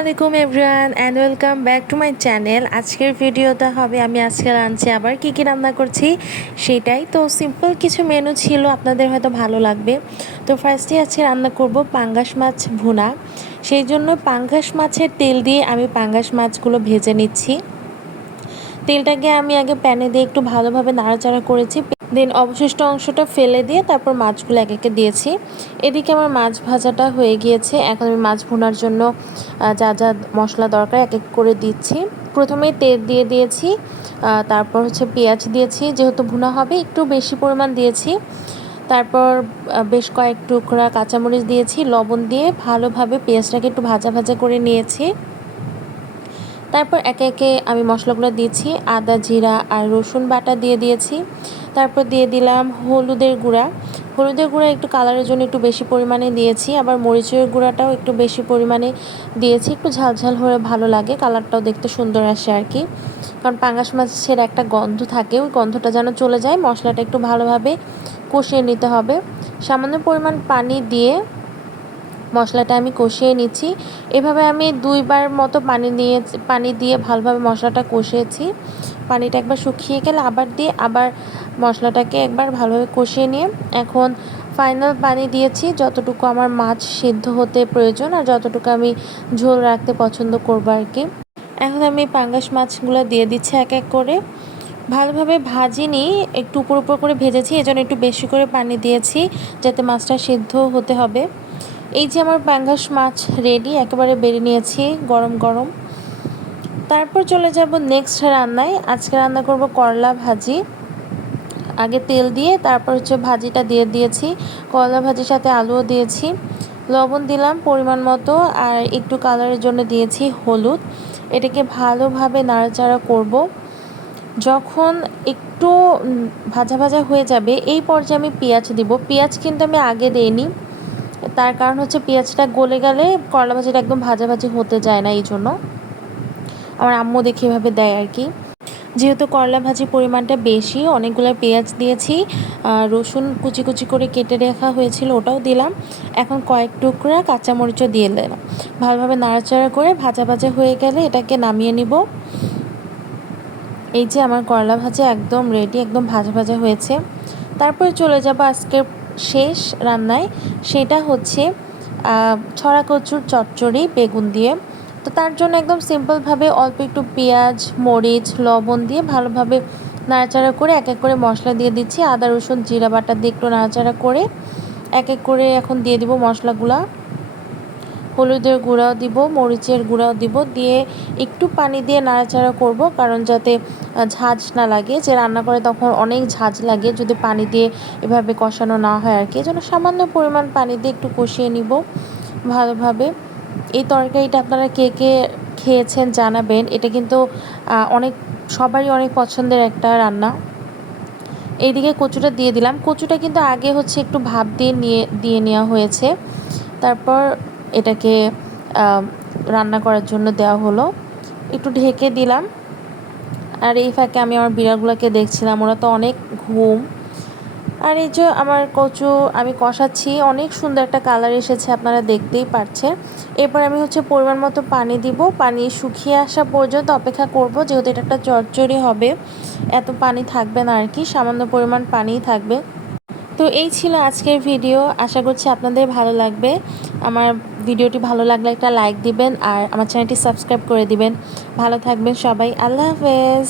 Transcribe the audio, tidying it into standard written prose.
আলাইকুম everyone and welcome back to my channel. আজকের ভিডিওটা হবে আমি আজকে লাঞ্চে আবার কি রান্না করছি সেটাই। তো সিম্পল কিছু মেনু ছিল, আপনাদের হয়তো ভালো লাগবে। তো ফার্স্টে আজকে রান্না করব পাঙ্গাস মাছ ভুনা। সেই জন্য পাঙ্গাস মাছের তেল দিয়ে আমি পাঙ্গাস মাছগুলো ভেজে নিচ্ছি। তেলটাকে আমি আগে প্যানে দিয়ে একটু ভালোভাবে নাড়াচাড়া করেছি, দেন অবশিষ্ট অংশটা ফেলে দিয়ে তারপর মাছগুলো এক একে দিয়েছি। এদিকে আমার মাছ ভাজাটা হয়ে গিয়েছে। এখন আমি মাছ ভুনার জন্য যা যা মশলা দরকার এক এক করে দিচ্ছি। প্রথমেই তেল দিয়ে দিয়েছি, তারপর হচ্ছে পেঁয়াজ দিয়েছি, যেহেতু ভুনা হবে একটু বেশি পরিমাণ দিয়েছি। তারপর বেশ কয়েক টুকরা কাঁচামরিচ দিয়েছি, লবণ দিয়ে ভালোভাবে পেঁয়াজটাকে একটু ভাজা ভাজা করে নিয়েছি। তারপর একে একে আমি মশলাগুলো দিয়েছি, আদা জিরা আর রসুন বাটা দিয়ে দিয়েছি। তারপর দিয়ে দিলাম হলুদের গুঁড়া। হলুদের গুঁড়া একটু কালারের জন্য একটু বেশি পরিমাণে দিয়েছি, আবার মরিচের গুঁড়াটাও একটু বেশি পরিমাণে দিয়েছি, একটু ঝালঝাল হয়ে ভালো লাগে, কালারটাও দেখতে সুন্দর আসে আর কি। কারণ পাঙ্গাস মাছের একটা গন্ধ থাকে, ওই গন্ধটা যেন চলে যায়, মশলাটা একটু ভালোভাবে কষিয়ে নিতে হবে। সামান্য পরিমাণ পানি দিয়ে মশলাটা আমি কষিয়ে নিচ্ছি। এভাবে আমি 2বার মতো পানি দিয়ে ভালোভাবে মশলাটা কষিয়েছি। পানিটা একবার শুকিয়ে গেলে আবার মশলাটাকে একবার ভালোভাবে কষিয়ে নিয়ে এখন ফাইনাল পানি দিয়েছি, যতটুকু আমার মাছ সিদ্ধ হতে প্রয়োজন আর যতটুকু আমি ঝোল রাখতে পছন্দ করবো আর কি। এখন আমি পাঙ্গাস মাছগুলো দিয়ে দিচ্ছি এক এক করে। ভালোভাবে ভাজিনি, একটু উপর উপর করে ভেজেছি, এজন্য একটু বেশি করে পানি দিয়েছি যাতে মাছটা সিদ্ধ হতে হবে। এই যে আমার পাঙ্গাস মাছ রেডি, একেবারে বেড়ে নিয়েছি গরম গরম। তারপর চলে যাব নেক্সট রান্নায়। আজকে রান্না করব করলা ভাজি। আগে তেল দিয়ে তারপর হচ্ছে ভাজিটা দিয়ে দিয়েছি, করলা ভাজির সাথে আলুও দিয়েছি। লবণ দিলাম পরিমাণ মতো আর একটু কালারের জন্য দিয়েছি হলুদ। এটাকে ভালোভাবে নাড়াচাড়া করব। যখন একটু ভাজা ভাজা হয়ে যাবে এই পর্যায়ে আমি পেঁয়াজ দিব। পেঁয়াজ কিন্তু আমি আগে দেইনি, তার কারণ হচ্ছে পেঁয়াজটা গলে গেলে করলা ভাজিটা একদম ভাজা ভাজি হতে যায় না, এই জন্য আমার আম্মু দেখে এভাবে দেয় আর কি। যেহেতু করলা ভাজির পরিমাণটা বেশি, অনেকগুলো পেঁয়াজ দিয়েছি, রসুন কুচি কুচি করে কেটে রাখা হয়েছিল ওটাও দিলাম। এখন কয়েক টুকরা কাঁচামরিচও দিয়ে দিলাম। ভালোভাবে নাড়াচাড়া করে ভাজা ভাজা হয়ে গেলে এটাকে নামিয়ে নিব। এই যে আমার করলা ভাজি একদম রেডি, একদম ভাজা ভাজা হয়েছে। তারপরে চলে যাব আজকের শেষ রান্নায়, সেটা হচ্ছে ছড়া কচুর চচ্চড়ি বেগুন দিয়ে। তো তার জন্য একদম সিম্পলভাবে অল্প একটু পেঁয়াজ মরিচ লবণ দিয়ে ভালোভাবে নাড়াচাড়া করে এক এক করে মশলা দিয়ে দিচ্ছি। আদা রসুন জিরা বাটা দিয়ে একটু নাড়াচাড়া করে এক এক করে এখন দিয়ে দিব মশলাগুলা। হলুদের গুঁড়াও দিব, মরিচের গুঁড়াও দিব, দিয়ে একটু পানি দিয়ে নাড়াচাড়া করব, কারণ যাতে ঝাঁঝ না লাগে। যে রান্না করে তখন অনেক ঝাঁঝ লাগে যদি পানি দিয়ে এভাবে কষানো না হয় আর কি। এজন্য সামান্য পরিমাণ পানি দিয়ে একটু কষিয়ে নিব ভালোভাবে। এই তরকারিটা আপনারা কে কে খেয়েছেন জানাবেন, এটা কিন্তু সবারই অনেক পছন্দের একটা রান্না। এইদিকে কচুটা দিয়ে দিলাম। কচুটা কিন্তু আগে হচ্ছে একটু ভাপ দিয়ে নেওয়া হয়েছে, তারপর এটাকে রান্না করার জন্য দেওয়া হলো। একটু ঢেকে দিলাম। আর এই ফাঁকে আমি আমার বিড়ালগুলোকে দেখছিলাম, ওরা তো অনেক ঘুম। আর এই যে আমার কচু আমি কষাচ্ছি, অনেক সুন্দর একটা কালার এসেছে, আপনারা দেখতেই পাচ্ছেন। এরপর আমি হচ্ছে পরিমাণ মতো পানি দিব, পানি শুকিয়ে আসা পর্যন্ত অপেক্ষা করব, যেহেতু এটা একটা চচ্চড়ি হবে, এত পানি থাকবে না আর কি, সামান্য পরিমাণ পানিই থাকবে। তো এই ছিল আজকের ভিডিও, আশা করছি আপনাদের ভালো লাগবে। আমার ভিডিওটি ভালো লাগলে একটা লাইক দিবেন আর আমার চ্যানেলটি সাবস্ক্রাইব করে দিবেন। ভালো থাকবেন সবাই, আল্লাহ হাফেজ।